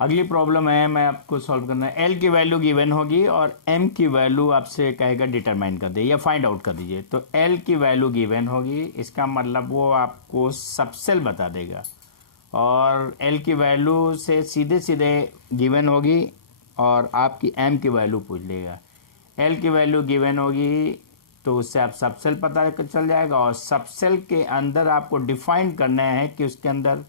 अगली प्रॉब्लम है, मैं आपको सॉल्व करना है। एल की वैल्यू गिवन होगी और एम की वैल्यू आपसे कहेगा डिटरमाइन कर दे या फाइंड आउट कर दीजिए। तो एल की वैल्यू गिवन होगी, इसका मतलब वो आपको सबसेल बता देगा, और एल की वैल्यू से सीधे सीधे गिवन होगी और आपकी एम की वैल्यू पूछ लेगा। एल की वैल्यू गिवन होगी तो उससे आप सबसेल पता चल जाएगा, और सबसेल के अंदर आपको डिफाइन करना है कि उसके अंदर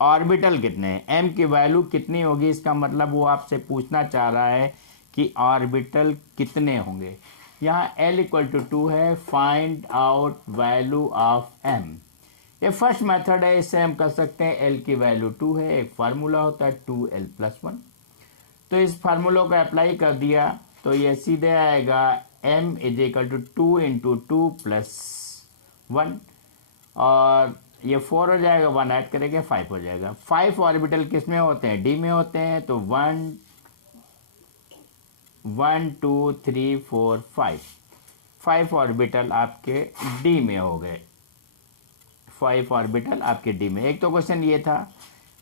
ऑर्बिटल कितने हैं। एम की वैल्यू कितनी होगी, इसका मतलब वो आपसे पूछना चाह रहा है कि ऑर्बिटल कितने होंगे। यहाँ L इक्वल टू 2 है, find out value of M. ये फर्स्ट मेथड है, इससे हम कर सकते हैं। L की वैल्यू 2 है, एक फार्मूला होता है 2L+1, तो इस फार्मूला को अप्लाई कर दिया तो ये सीधे आएगा m is equal to 2 into 2 plus 1, और ये 4 हो जाएगा, 1 ऐड करेंगे 5 हो जाएगा। 5 ऑर्बिटल किस में होते हैं, डी में होते हैं, तो 1 2 3 4 5 ऑर्बिटल आपके डी में हो गए। 5 ऑर्बिटल आपके डी में। एक तो क्वेश्चन ये था।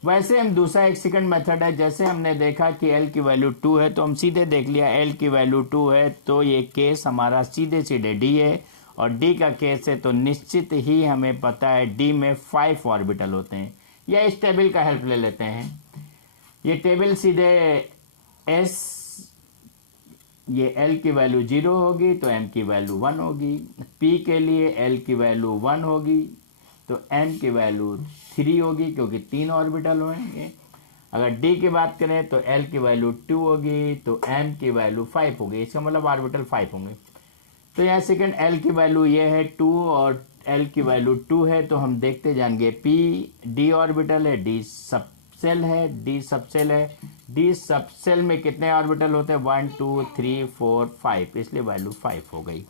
वैसे हम दूसरा एक सेकंड मेथड है, जैसे हमने देखा कि L की वैल्यू 2 है तो हम सीधे देख लिया L की वैल्यू 2 है तो ये केस हमारा सीधे सीधे D है, और D का केस है तो निश्चित ही हमें पता है D में 5 ऑर्बिटल होते हैं। या इस टेबल का हेल्प ले लेते हैं। ये टेबल सीधे S, ये L की वैल्यू 0 होगी तो M की वैल्यू 1 होगी, P के लिए L की वैल्यू 1 होगी तो M की वैल्यू 3 होगी क्योंकि 3 ऑर्बिटल होंगे। अगर D की बात करें तो L की वैल्यू 2 होगी तो M की वैल्यू 5 होगी, इसका मतलब ऑर्बिटल 5 होंगे। तो यहाँ सेकंड L की वैल्यू ये है 2 और L की वैल्यू 2 है, तो हम देखते जाएंगे P D ऑर्बिटल है, D सबसेल है, D सबसेल है। D सबसेल में कितने ऑर्बिटल होते हैं, 1 2 3 4 5, इसलिए वैल्यू 5 हो गई।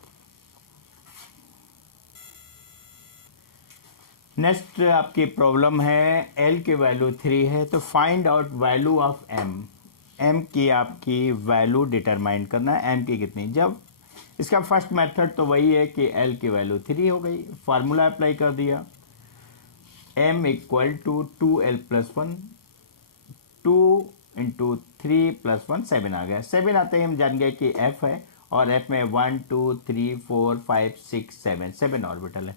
नेक्स्ट आपकी प्रॉब्लम है L की वैल्यू 3 है, तो find out value of M। M की आपकी वैल्यू डिटरमाइन करना है, M की कितनी। जब इसका फर्स्ट मेथड तो वही है कि L की वैल्यू 3 हो गई, फार्मूला अप्लाई कर दिया, M equal to 2L+1, 2 into 3 plus 1 7 आ गया। 7 आते ही हम जान गए कि F है, और F में 1 2 3 4 5 6 7 ऑर्बिटल है।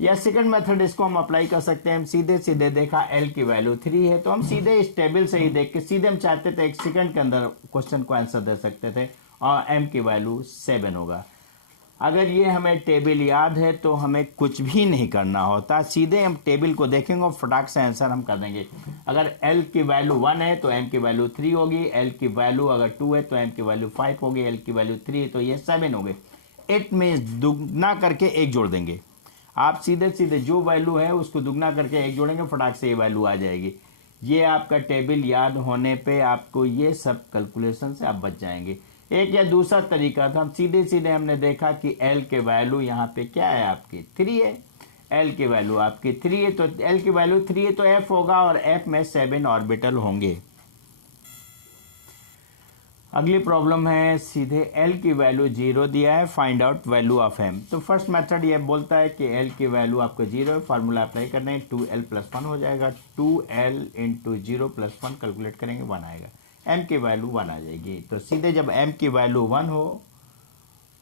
या सेकंड मेथड इसको हम अप्लाई कर सकते हैं। हम सीधे सीधे देखा L की वैल्यू 3 है तो हम सीधे इस टेबल से ही देख के सीधे हम चाहते थे 1 सेकंड के अंदर क्वेश्चन को आंसर दे सकते थे, और M की वैल्यू 7 होगा। अगर ये हमें टेबल याद है तो हमें कुछ भी नहीं करना होता, सीधे हम टेबल को देखेंगे और फटाक से आंसर हम कर देंगे। अगर L की वैल्यू 1 है तो M की वैल्यू 3 होगी, L की वैल्यू अगर 2 है तो M की वैल्यू 5 होगी, L की वैल्यू 3 है तो ये 7 हो गए। इट मीन्स दुगना करके एक जोड़ देंगे। आप सीधे सीधे जो वैल्यू है उसको दुगना करके एक जोड़ेंगे, फटाक से ये वैल्यू आ जाएगी। ये आपका टेबल याद होने पे आपको ये सब कैलकुलेशन से आप बच जाएंगे। एक या दूसरा तरीका था, हम सीधे सीधे हमने देखा कि L के वैल्यू यहाँ पे क्या है, आपकी 3 है। L की वैल्यू आपकी 3 है तो L की वैल्यू 3 है तो F होगा, और F में 7 ऑर्बिटल होंगे। अगली प्रॉब्लम है, सीधे L की वैल्यू 0 दिया है, find out value of M। तो फर्स्ट मेथड ये बोलता है कि L की वैल्यू आपको 0 है, फार्मूला अप्लाई करना है, 2L+1 हो जाएगा। 2L इंटू 0+1 कैलकुलेट करेंगे 1 आएगा, M की वैल्यू 1 आ जाएगी। तो सीधे जब M की वैल्यू 1 हो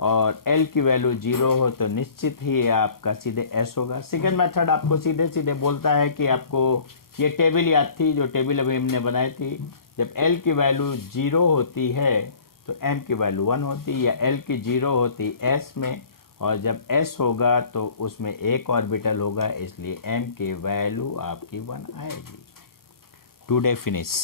और L की वैल्यू 0 हो तो निश्चित ही आपका सीधे S होगा। सेकेंड मेथड आपको सीधे सीधे बोलता है कि आपको ये टेबल याद थी, जो टेबल अभी हमने बनाई थी, जब L की वैल्यू 0 होती है तो M की वैल्यू 1 होती, या L की 0 होती S में, और जब S होगा तो उसमें एक ऑर्बिटल होगा, इसलिए M की वैल्यू आपकी 1 आएगी। Today finish.